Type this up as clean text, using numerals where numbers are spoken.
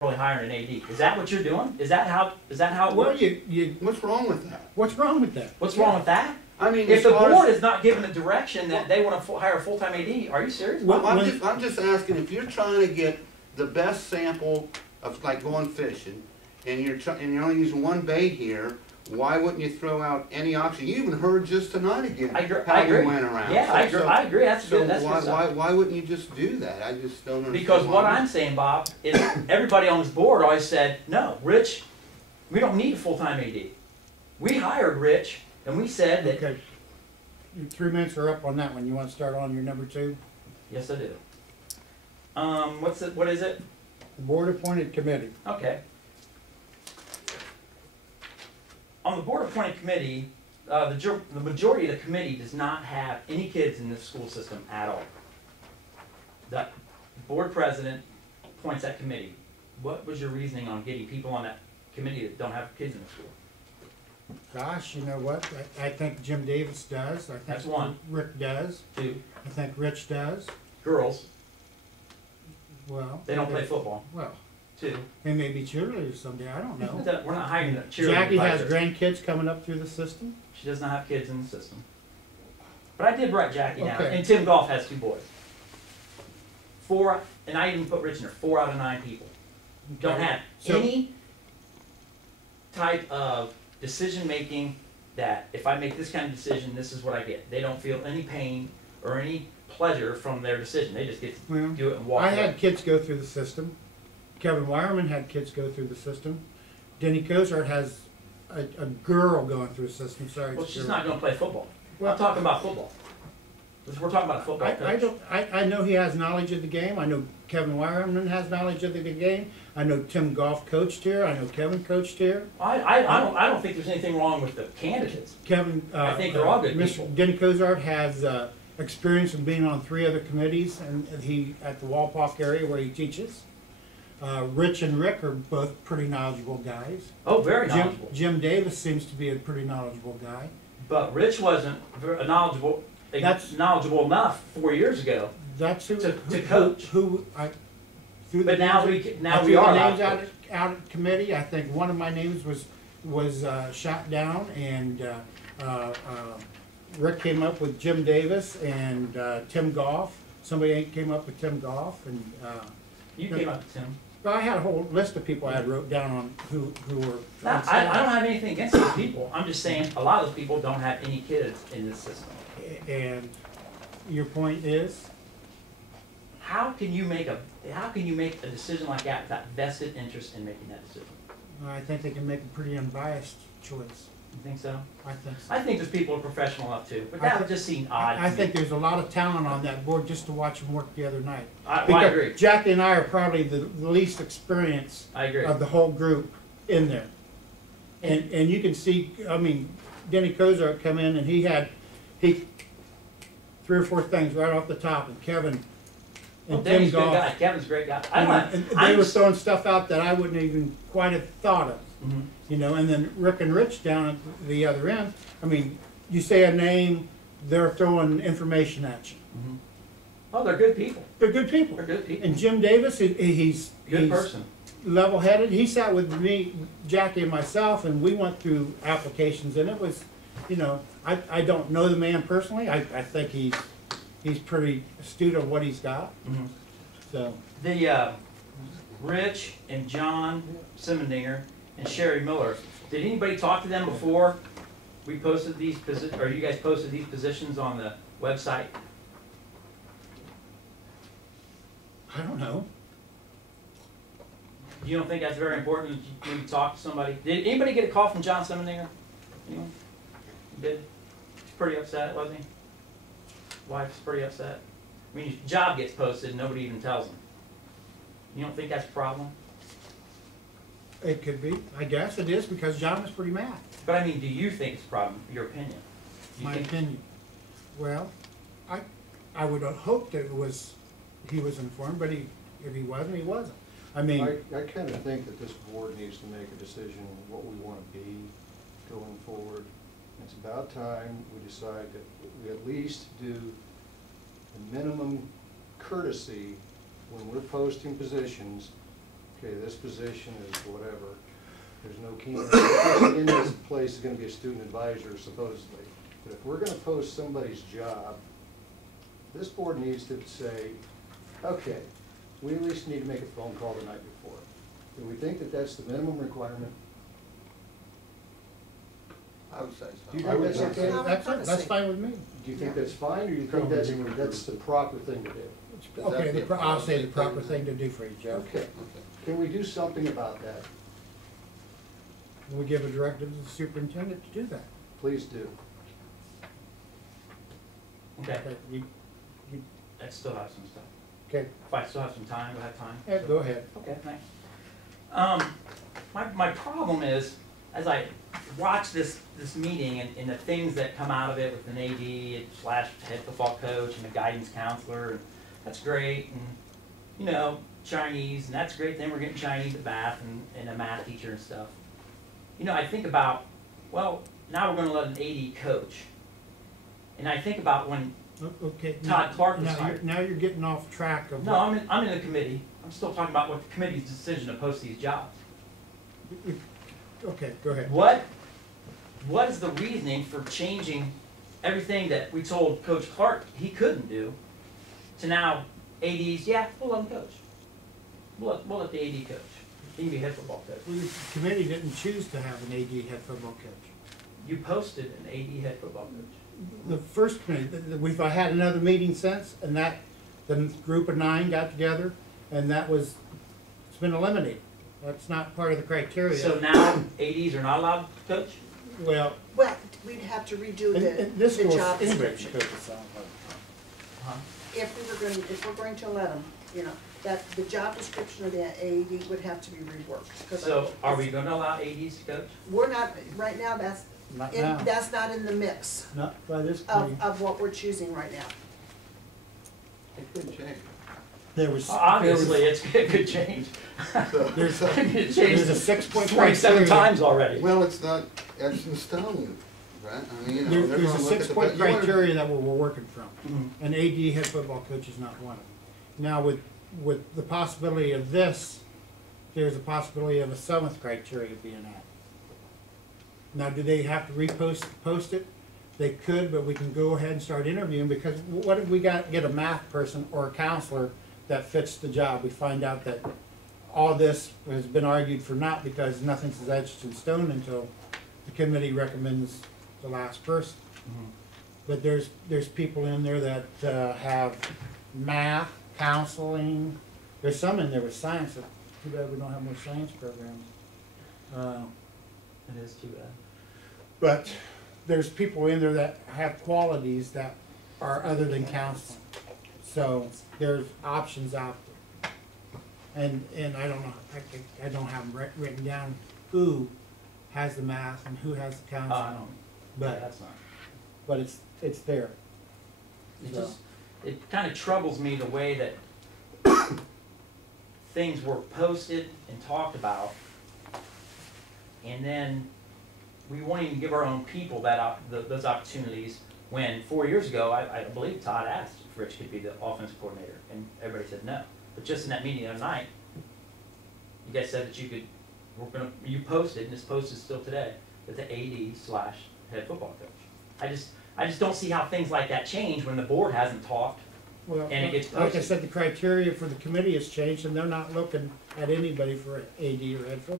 really hiring an AD. Is that what you're doing? Is that how it Well, works? what's wrong with that? What's wrong with that? What's wrong with that? I mean, If as the far board as, is not given a direction that they want to hire a full-time AD, are you serious? well, I'm just asking, if you're trying to get the best sample of, like, going fishing, and you're only using one bait here, why wouldn't you throw out any option? You even heard just tonight again I agree. how we went around. Yeah, I agree. That's So good. That's good stuff. why wouldn't you just do that? I just don't understand. Because what I'm saying, Bob, is everybody on this board always said, no, Rich, we don't need a full-time AD. We hired Rich, and we said that. Okay. Your 3 minutes are up on that one. You want to start on your number 2? Yes, I do. What is it? Board appointed committee. Okay. On the board appointed committee, the majority of the committee does not have any kids in the school system at all. The board president appoints that committee. What was your reasoning on getting people on that committee that don't have kids in the school? Gosh, you know what? I think Jim Davis does. I think That's one. Rick does. 2. I think Rich does. Girls. Well, They don't play football. Well, 2. they may be cheerleaders someday. I don't know. We're not hiring a cheerleader. Jackie has advisor. grandkids coming up through the system. She does not have kids in the system. But I did write Jackie down. Okay. And Tim Goff has 2 boys. 4, and I even put Rich in there, 4 out of 9 people don't Okay. have So- any type of decision-making that if I make this kind of decision, this is what I get. They don't feel any pain or any pleasure from their decision. They just get to Well, do it and walk I away. had kids go through the system. Kevin Wireman had kids go through the system. Denny Cozart has a girl going through the system. Sorry, Well, it's she's a not girl. going to play football. Well, I'm talking about football. We're talking about a football coach. I know he has knowledge of the game. I know Kevin Wireman has knowledge of the game. I know Tim Goff coached here. I know Kevin coached here. I don't think there's anything wrong with the candidates. Kevin, I think they're all good people. Denny Cozart has experience in being on 3 other committees, and he at the Walpock area where he teaches. Rich and Rick are both pretty knowledgeable guys. Oh, very knowledgeable. Jim Davis seems to be a pretty knowledgeable guy. But Rich wasn't knowledgeable enough 4 years ago. That's who To coach. But now we are are names allowed out at committee. I think one of my names was shot down, and Rick came up with Jim Davis and Tim Goff. Somebody came up with Tim Goff, and You came up with Tim. well, I had a whole list of people I had wrote down on who were. I don't have anything against those people. I'm just saying a lot of those people don't have any kids in this system. And your point is? How can you make a decision like that without vested interest in making that decision? I think they can make a pretty unbiased choice. You think so? I think so. I think those people are professional enough too, but that would just seem odd. I think there's a lot of talent on that board just to watch them work the other night. I Because agree. Jackie and I are probably the least experienced I agree. of the whole group in there. And you can see, I mean, Denny Cozart come in and he 3 or 4 things right off the top, and Kevin and Tim Danny's a good guy. Goff. Kevin's a great guy. And they were throwing stuff out that I wouldn't even quite have thought of. Mhm. You know, and then Rick and Rich down at the other end. I mean, you say a name, they're throwing information at you. Mhm. Oh, they're good people. They're good people. They're good people. And Jim Davis, he's Good person. level-headed. He sat with me, Jackie, and myself, and we went through applications, and it was, you know, I don't know the man personally. I think he's pretty astute of what he's got. Mhm. So The Rich and John Simendinger and Sherry Miller. Did anybody talk to them before we posted these positions, or you guys posted these positions on the website? I don't know. You don't think that's very important when you talk to somebody? Did anybody get a call from John Simendinger? Anyone? You did? He's pretty upset, wasn't he? Wife's pretty upset. I mean, his job gets posted, and nobody even tells him. You don't think that's a problem? It could be. I guess it is, because John was pretty mad. But I mean, do you think it's a problem? Your opinion? Do you My think- opinion. Well, I would have hoped that he was informed, but if he wasn't, he wasn't. I mean, I kind of think that this board needs to make a decision on what we want to be going forward. It's about time we decide that we at least do the minimum courtesy when we're posting positions okay, this position is whatever, there's no candidate. The person in this place is gonna be a student advisor supposedly. But if we're gonna post somebody's job, this board needs to say, okay, we at least need to make a phone call the night before. Do we think that that's the minimum requirement? I would say Do you so. think that's okay? That's fine with me. Do you think that's fine, or do you think that's the proper thing to do? Okay, I'll say the proper thing to do for you, Joe. Okay, can we do something about that? We give a directive to the superintendent to do that. Please do. Okay, You- I still have some stuff. Okay, If I still have some time, do I have time? yeah, go ahead. Okay, thanks. My problem is, as I watch this meeting and the things that come out of it with an AD slash head football coach and a guidance counselor, and that's great, and, you know, Chinese, and that's great, then we're getting Chinese at math and a math teacher and stuff. You know, I think about, well, now we're gonna let an AD coach. And I think about when, Okay. Todd Clark was now hired. Now you're getting off track of. no, I'm in the committee, I'm still talking about what the committee's decision to post these jobs. Okay, go ahead. What is the reasoning for changing everything that we told Coach Clark he couldn't do, to now ADs, yeah, we'll let him coach. We'll let the AD coach, he can be head football coach. The committee didn't choose to have an AD head football coach. You posted an AD head football coach. The first committee, we've had another meeting since, and the group of 9 got together, and it's been eliminated. That's not part of the criteria. So now ADs are not allowed to coach? Well, Well, we'd have to redo and this the goes, job anybody description. can coach it sounds like. Huh? If we're going to let them, you know, that the job description of the AED would have to be reworked. 'Cause So are we gonna allow ADs to coach? We're not, right now, Not now, that's not in the mix not by this committee. of what we're choosing right now. It could change. There was. Obviously, it could change. There's It could there's change a 6-point 27 criteria. times already. Well, it's not etched in stone, right? I mean, you know, There's they're a gonna look at the. 6-point you wanna- criteria that we're working from. Mhm. An AD head football coach is not one of them. Now, with the possibility of this, there's a possibility of a 7th criteria being added. Now, do they have to post it? They could, but we can go ahead and start interviewing, because what if we get a math person or a counselor that fits the job? We find out that all this has been argued for naught because nothing's etched in stone until the committee recommends the last person. But there's people in there that have math, counseling, there's some in there with science, too bad we don't have more science programs. It is too bad. But there's people in there that have qualities that are other than counseling. So there's options out there. And I don't know, I don't have them written down who has the math and who has the I counseling. don't, But, that's not. but it's there. It So- just, it kind of troubles me the way that things were posted and talked about, and then we won't even give our own people those opportunities, when 4 years ago, I believe Todd asked if Rich could be the offensive coordinator, and everybody said no. But just in that meeting the other night, you guys said that you posted, and this post is still today, that the AD/head football coach. I just don't see how things like that change when the board hasn't talked. Well, And it gets like I posted. said, the criteria for the committee has changed, and they're not looking at anybody for AD or head football.